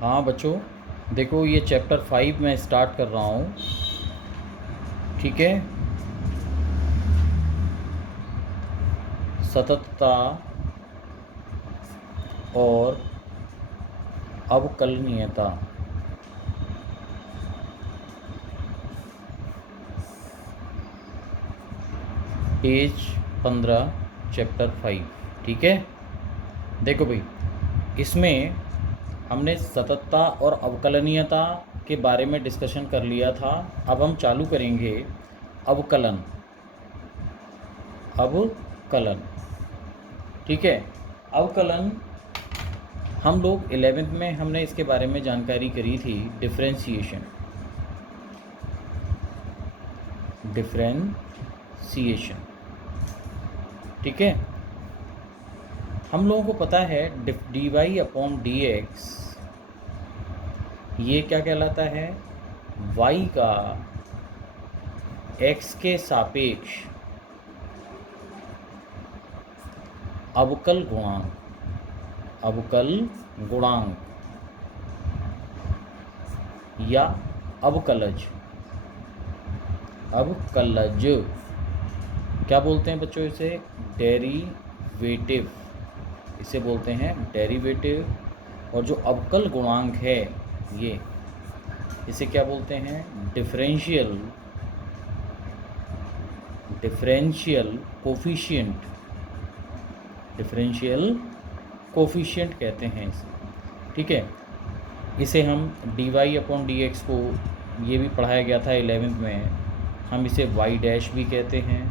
हाँ बच्चों, देखो ये चैप्टर 5 मैं स्टार्ट कर रहा हूँ। ठीक है, सततता और अवकलनीयता। Page 15 chapter 5। ठीक है, देखो भाई, इसमें हमने सततता और अवकलनीयता के बारे में डिस्कशन कर लिया था। अब हम चालू करेंगे अवकलन। अवकलन, ठीक है। अवकलन हम लोग 11th में हमने इसके बारे में जानकारी करी थी। डिफरेंशिएशन, डिफरेंशिएशन, ठीक है। हम लोगों को पता है D Y upon D X ये क्या कहलाता है? y का x के सापेक्ष अवकल गुणांक, अवकल गुणांक या अवकलज। अवकलज क्या बोलते हैं बच्चों? इसे डेरिवेटिव, इसे बोलते हैं डेरिवेटिव। और जो अवकल गुणांक है ये, इसे क्या बोलते हैं? Differential, differential coefficient, differential coefficient कहते हैं इसे। ठीक है, इसे हम D Y upon D X को, ये भी पढ़ाया गया था 11th में, हम इसे वाई डैश भी कहते हैं,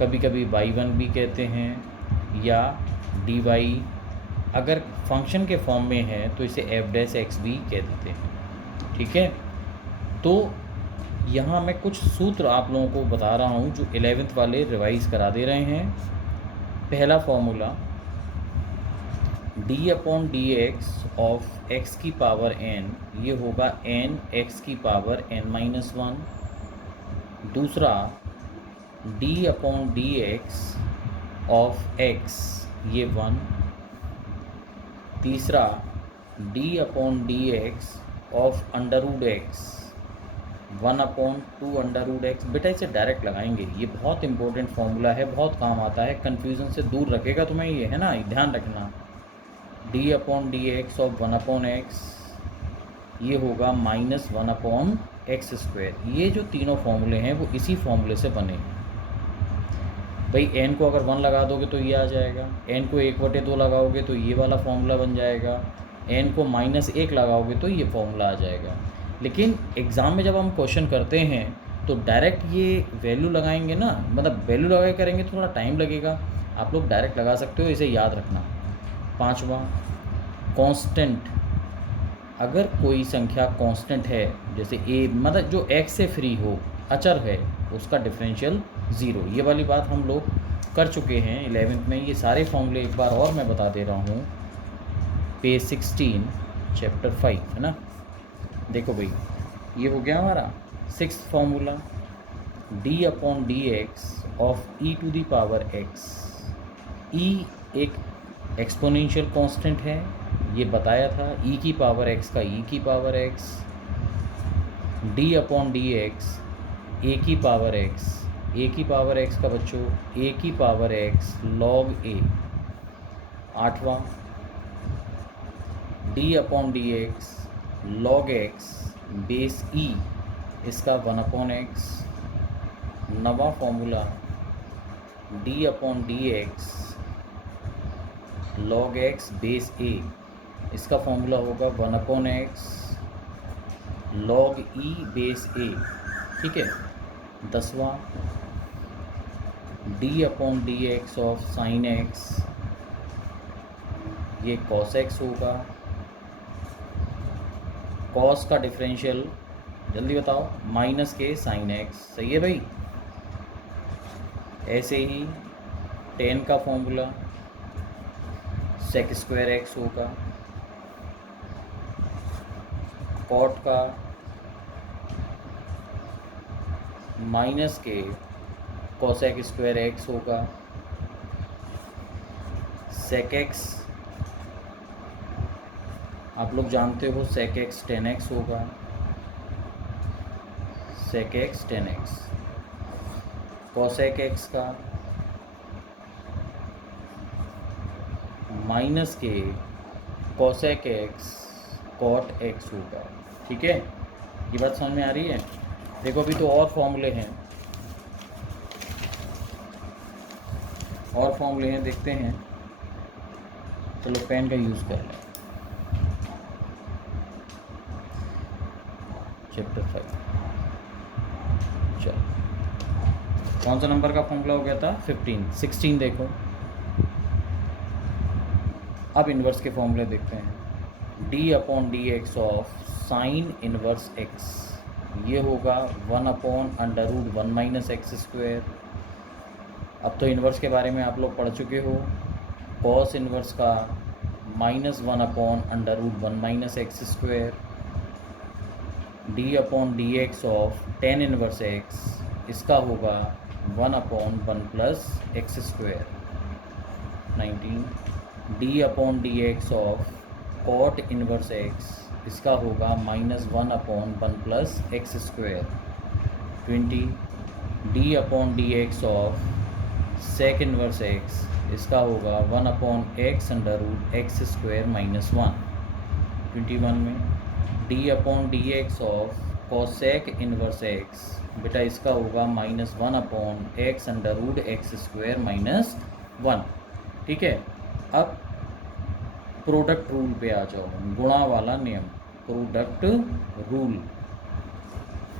कभी कभी वाई वन भी कहते हैं, या डी वाई अगर फंक्शन के फॉर्म में है तो इसे एफ डैश एक्स भी कह देते हैं। ठीक है, तो यहाँ मैं कुछ सूत्र आप लोगों को बता रहा हूँ जो 11th वाले रिवाइज करा दे रहे हैं। पहला formula D upon D x of x की पावर एन, ये होगा एन एक्स की पावर एन माइनस वन। दूसरा D upon D x of x, ये वन। तीसरा D upon D x of under root x, 1/2 under root x. बेटा इसे direct लगाएंगे, ये बहुत इंपॉर्टेंट फार्मूला है, बहुत काम आता है, कन्फ्यूज़न से दूर रखेगा तुम्हें, ये है ना, ध्यान रखना। D upon D x of 1/x, ये होगा -1/x²। ये जो तीनों फॉर्मूले हैं वो इसी फॉर्मूले से बने। भाई n को अगर 1 लगा दोगे तो ये आ जाएगा, n को 1/2 लगाओगे तो ये वाला फॉर्मूला बन जाएगा, n को -1 लगाओगे तो ये फॉर्मूला आ जाएगा। लेकिन एग्ज़ाम में जब हम क्वेश्चन करते हैं तो डायरेक्ट ये वैल्यू लगाएंगे ना, मतलब वैल्यू लगा करेंगे तो थोड़ा टाइम लगेगा। आप लोग डायरेक्ट लगा सकते हो, इसे याद रखना। पांचवा, कांस्टेंट। अगर कोई संख्या कांस्टेंट है, जैसे a, मतलब जो x से फ्री हो, अचर है, उसका डिफरेंशियल 0। ये वाली बात हम लोग कर चुके हैं 11th में। ये सारे फॉर्मूले एक बार और मैं बता दे रहा हूँ। पेज 16 चैप्टर 5 है ना। देखो भाई, ये हो गया हमारा 6th formula, D upon D x of E to the power X. E एक एक्सपोनेंशियल कांस्टेंट है, ये बताया था, ई की पावर एक्स का ई की power X. D upon D X A की पावर एक्स, ए की पावर एक्स का बच्चों ए की पावर एक्स लॉग ए। आठवां, D upon D X log X base E, इसका 1/x। नवा formula D upon D X log X base A, इसका formula होगा 1/x log E base A. ठीक है। 10वां, D upon D x of sine X, ये cos X होगा। Cos का डिफरेंशियल जल्दी बताओ, माइनस के साइन एक्स, सही है भाई। ऐसे ही टेन का फॉर्मूला सेक स्क्वायर एक्स होगा। कॉट का माइनस के कोसेक स्क्वायर एक्स होगा। सेक एक्स आप लोग जानते हो sec x tan x होगा, sec x tan x, cosec x का माइनस के cosec x cot x होगा। ठीक है, ये बात समझ में आ रही है? देखो अभी तो और फॉर्मूले हैं, देखते हैं। चलो पेन का यूज़ कर लें। चैप्टर 5, चलो कौन सा नंबर का फॉर्मूला हो गया था? 15, 16 देखो। अब इन्वर्स के फॉर्मूले देखते हैं। D upon D x of sine inverse x, ये होगा 1 upon under root 1 minus x square. अब तो इन्वर्स के बारे में आप लोग पढ़ चुके हो। कॉस इन्वर्स का -1 upon under root 1 minus x square. D upon D x of tan inverse x, इसका होगा 1 upon 1 plus x square. 19। D upon D x of cot inverse x, इसका होगा -1 upon 1 plus x square. 20। D upon D x of sec inverse x, इसका होगा 1 upon x under root x square minus 1। 21 में d upon D x of cosec inverse x, बेटा इसका होगा -1 upon x under root x square minus 1। ठीक है, अब product rule पे आ जाओ, गुणा वाला नियम, प्रोडक्ट रूल।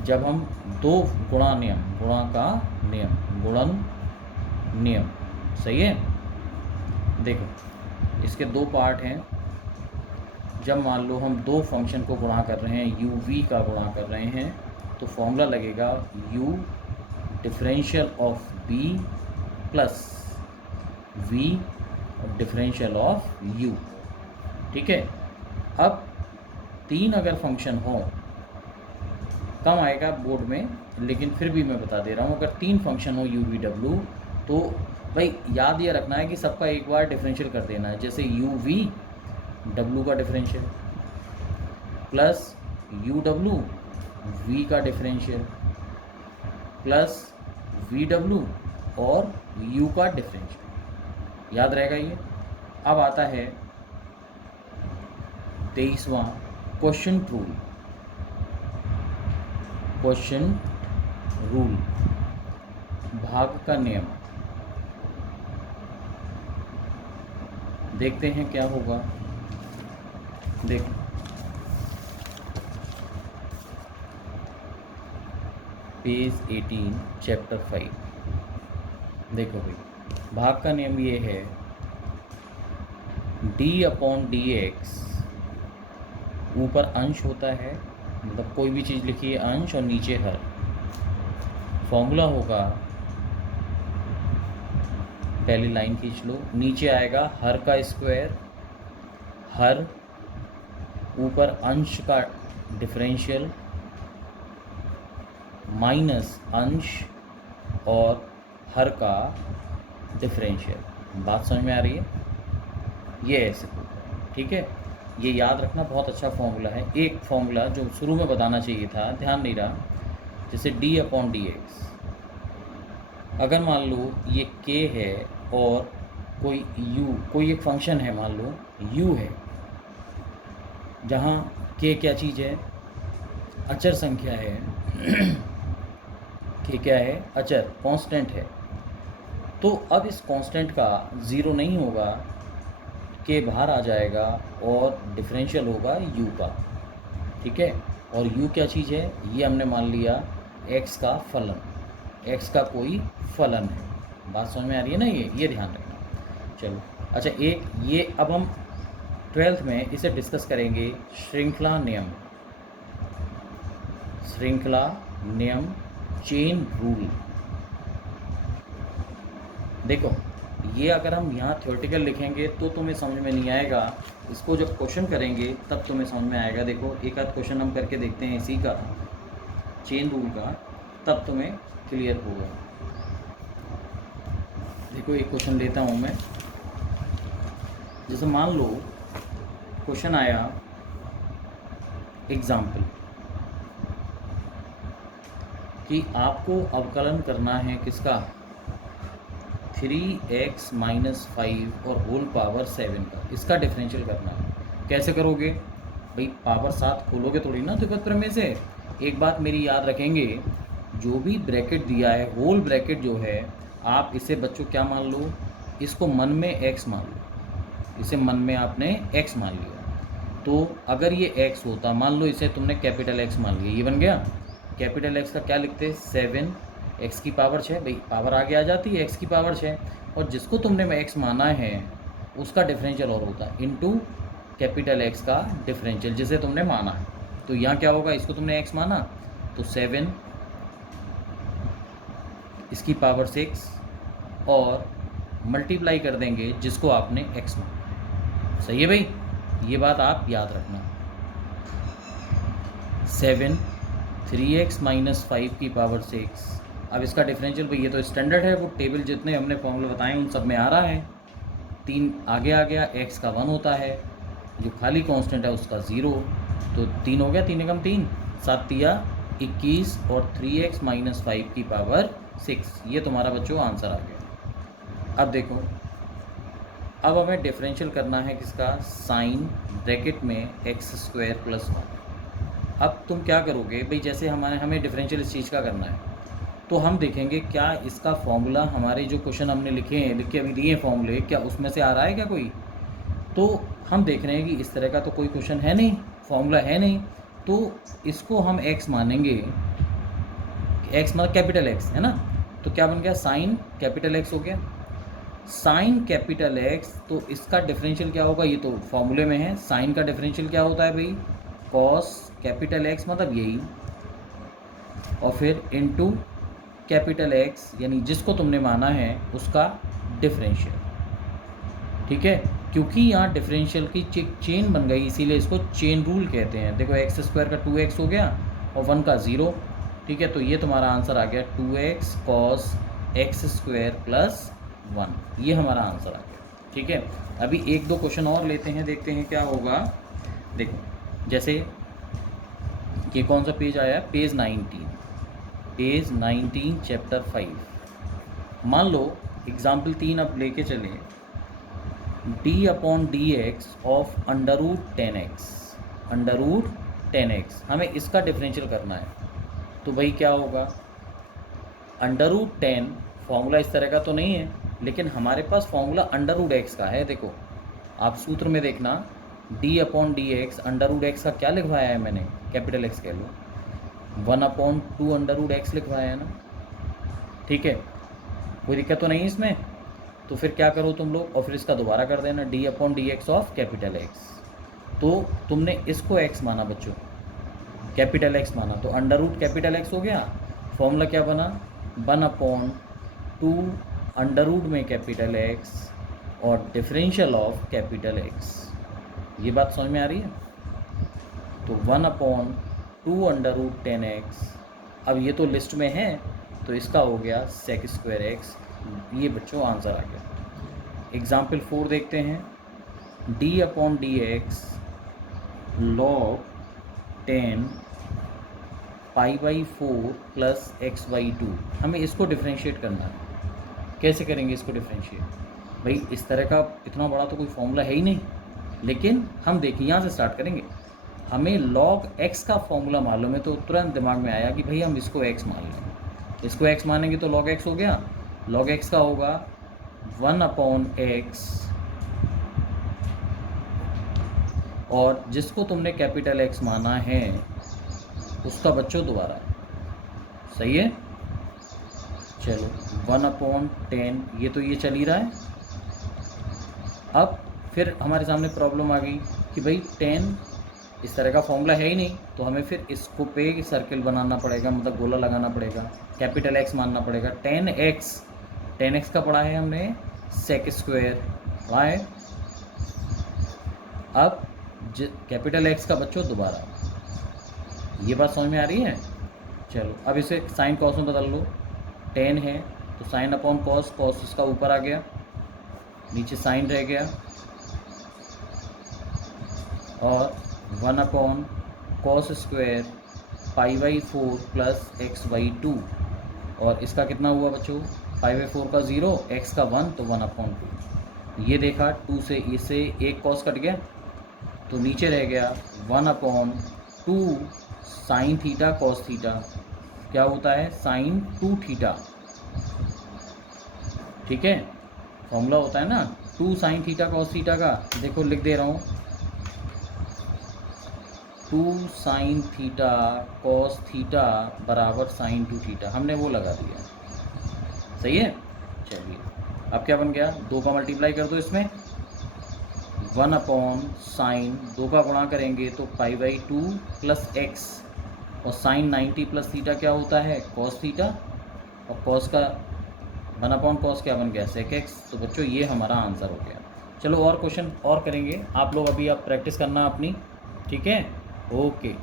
जब हम दो गुणा नियम, गुणा का नियम, गुणन नियम, सही है। देखो इसके दो पार्ट हैं। जब मान लो हम दो फंक्शन को गुणा कर रहे हैं, यू वी का गुणा कर रहे हैं, तो फॉर्मूला लगेगा u differential of b plus v differential of u। ठीक है, अब 3 अगर फंक्शन हो, कम आएगा बोर्ड में लेकिन फिर भी मैं बता दे रहा हूँ, अगर 3 फंक्शन हो u v w, तो भाई याद ये रखना है कि सबका एक बार डिफरेंशियल कर देना है। जैसे u v w का differential plus u w v का डिफरेंशियल प्लस वी डब्ल्यू और u का डिफरेंशियल, याद रहेगा ये। अब आता है 23वां क्वेश्चन रूल। क्वेश्चन रूल, भाग का नियम। देखते हैं क्या होगा। देख पेज 18 चैप्टर 5। देखो भाई, भाग का नियम ये है, d अपॉन डी एक्स, ऊपर अंश होता है, मतलब कोई भी चीज़ लिखिए अंश और नीचे हर। फॉर्मूला होगा, पहली लाइन खींच लो, नीचे आएगा हर का स्क्वायर, हर ऊपर अंश का डिफरेंशियल माइनस अंश और हर का डिफरेंशियल। बात समझ में आ रही है? ये ऐसे होगा। ठीक है, ये याद रखना, बहुत अच्छा फॉर्मूला है। एक फॉर्मूला जो शुरू में बताना चाहिए था, ध्यान नहीं रहा, जैसे d अपॉन डी एक्स, अगर मान लो ये k है और कोई u, कोई एक फंक्शन है, मान लो u है, जहाँ k क्या चीज़ है? अचर संख्या है। k क्या है? अचर, कांस्टेंट है। तो अब इस कांस्टेंट का 0 नहीं होगा, k बाहर आ जाएगा और डिफरेंशियल होगा u का। ठीक है, और u क्या चीज़ है? ये हमने मान लिया x का फलन, x का कोई फलन है। बात समझ में आ रही है ना? ये ध्यान रखना। चलो अच्छा, एक ये अब हम 12th में इसे डिस्कस करेंगे, श्रृंखला नियम। श्रृंखला नियम, चेन रूल। देखो ये अगर हम यहाँ थ्योरेटिकल लिखेंगे तो तुम्हें समझ में नहीं आएगा, इसको जब क्वेश्चन करेंगे तब तुम्हें समझ में आएगा। देखो एक आध क्वेश्चन हम करके देखते हैं इसी का, चेन रूल का, तब तुम्हें क्लियर होगा। देखो एक क्वेश्चन लेता हूँ मैं, जैसे मान लो क्वेश्चन आया एग्जाम्पल कि आपको अवकलन करना है किसका 3x माइनस 5 और होल पावर 7 का, इसका डिफरेंशियल करना है। कैसे करोगे भाई, पावर 7 खोलोगे थोड़ी ना द्विपद प्रमेय से। एक बात मेरी याद रखेंगे, जो भी ब्रैकेट दिया है होल ब्रैकेट जो है, आप इसे बच्चों क्या मान लो, इसको मन में x मान लो, इसे मन में आपने x मान लिया। तो अगर ये x होता, मान लो इसे तुमने कैपिटल X मान लिया, ये बन गया कैपिटल X का क्या लिखते 7 x की पावर 6, भाई पावर आगे आ जाती है x की पावर 6, और जिसको तुमने x माना है उसका डिफरेंशियल और होता है इनटू कैपिटल X का डिफरेंशियल जिसे तुमने माना है। तो यहाँ क्या होगा, इसको तुमने x माना तो 7 इसकी पावर 6 और मल्टीप्लाई कर देंगे जिसको आपने x माना। सही है भाई, ये बात आप याद रखना। 7 3x माइनस 5 की पावर 6। अब इसका डिफरेंशियल भाई, ये तो स्टैंडर्ड है, वो टेबल जितने हमने फॉर्मूला बताए उन सब में आ रहा है। 3 आगे आ गया, x का 1 होता है, जो खाली कांस्टेंट है उसका 0, तो 3 हो गया, 3 एकम 3, 7 तिया 21 और 3x माइनस 5 की पावर 6। ये तुम्हारा बच्चों आंसर आ गया। अब देखो, अब हमें डिफरेंशियल करना है किसका, साइन ब्रैकेट में x² + 1। अब तुम क्या करोगे भाई, जैसे हमें डिफरेंशियल इस चीज़ का करना है, तो हम देखेंगे क्या इसका फॉर्मूला हमारे जो क्वेश्चन हमने लिख के अभी दिए फॉर्मूले, क्या उसमें से आ रहा है क्या कोई। तो हम देख रहे हैं कि इस तरह का तो कोई क्वेश्चन है नहीं, फॉर्मूला है नहीं, तो इसको हम x मानेंगे, x मतलब कैपिटल X है ना। तो क्या बन गया, साइन कैपिटल X हो गया, साइन कैपिटल X। तो इसका डिफरेंशियल क्या होगा, ये तो फॉर्मूले में है, साइन का डिफरेंशियल क्या होता है भाई, कॉस कैपिटल X मतलब यही, और फिर इनटू कैपिटल X यानी जिसको तुमने माना है उसका डिफरेंशियल। ठीक है, क्योंकि यहाँ डिफरेंशियल की चेन बन गई इसीलिए इसको चेन रूल कहते हैं। देखो x² का 2x हो गया और 1 का 0। ठीक है, तो ये तुम्हारा आंसर आ गया 2x cos x² + 1, ये हमारा आंसर आ गया। ठीक है, अभी 1-2 क्वेश्चन और लेते हैं, देखते हैं क्या होगा। देखो जैसे ये कौन सा पेज आया, पेज 19 चैप्टर 5। मान लो एग्जाम्पल 3 अब लेके चले, d/dx ऑफ √10x हमें इसका डिफरेंशियल करना है। तो भाई क्या होगा, √10 फॉर्मूला इस तरह का तो नहीं है, लेकिन हमारे पास फॉर्मूला √x का है। देखो आप सूत्र में देखना, d/dx √x का क्या लिखवाया है मैंने, कैपिटल X कह लो, 1/2 √x लिखवाया है ना। ठीक है, कोई दिक्कत तो नहीं इसमें। तो फिर क्या करो तुम लोग, और फिर इसका दोबारा कर देना, d/dx ऑफ कैपिटल X। तो तुमने इसको x माना बच्चों, कैपिटल X माना, तो अंडर कैपिटल X हो गया। फॉर्मूला क्या बना, 1/2 अंडर में कैपिटल X और डिफरेंशियल ऑफ कैपिटल X। ये बात समझ में आ रही है। तो 1/2 अंडर √10x, अब ये तो लिस्ट में है तो इसका हो गया sec² x। ये बच्चों आंसर आ गया। एग्जाम्पल 4 देखते हैं, d/dx log 10 π/4 + x/2। हमें इसको डिफ्रेंशिएट करना है। कैसे करेंगे इसको डिफ्रेंशिएट, भाई इस तरह का इतना बड़ा तो कोई फॉर्मूला है ही नहीं, लेकिन हम देखिए यहाँ से स्टार्ट करेंगे। हमें log x का फॉर्मूला मालूम है, तो तुरंत दिमाग में आया कि भाई हम इसको x मान लें। इसको x मानेंगे तो log x हो गया, log x का होगा 1/x, और जिसको तुमने कैपिटल X माना है उसका बच्चों दोबारा। सही है, चलो 1/10, ये तो ये चल ही रहा है। अब फिर हमारे सामने प्रॉब्लम आ गई कि भाई 10 इस तरह का फॉर्मूला है ही नहीं, तो हमें फिर इसको पे सर्किल बनाना पड़ेगा, मतलब गोला लगाना पड़ेगा, कैपिटल X मानना पड़ेगा। 10x का पढ़ा है हमने sec², वाई। अब कैपिटल X का बच्चों दोबारा। ये बात समझ में आ रही है। चलो अब इसे साइन कॉस में बदल लो, 10 है तो sin/cos, कॉस इसका ऊपर आ गया, नीचे साइन रह गया, और 1/, कॉस स्क्वायर π/4 प्लस x/2, और इसका कितना हुआ बच्चों, π/4 का 0, x का 1 तो 1/2। ये देखा 2 से इससे एक कॉस कट गया तो नीचे रह गया 1/2 साइन थीटा कॉस थीटा, क्या होता है साइन 2 थीटा। ठीक है, फॉर्मूला होता है ना 2 साइन थीटा कॉस थीटा का, देखो लिख दे रहा हूँ 2 साइन थीटा कॉस थीटा बराबर साइन 2 थीटा, हमने वो लगा दिया। सही है, चलिए अब क्या बन गया, 2 का मल्टीप्लाई कर दो इसमें, 1/sin 2 का गुणा करेंगे तो π/2 प्लस x, और साइन 90 प्लस थीटा क्या होता है कॉस थीटा, और कॉस का 1/cos क्या बन गया sec x। तो बच्चों ये हमारा आंसर हो गया। चलो और क्वेश्चन और करेंगे, आप लोग अभी आप प्रैक्टिस करना अपनी, ठीक है, ओके।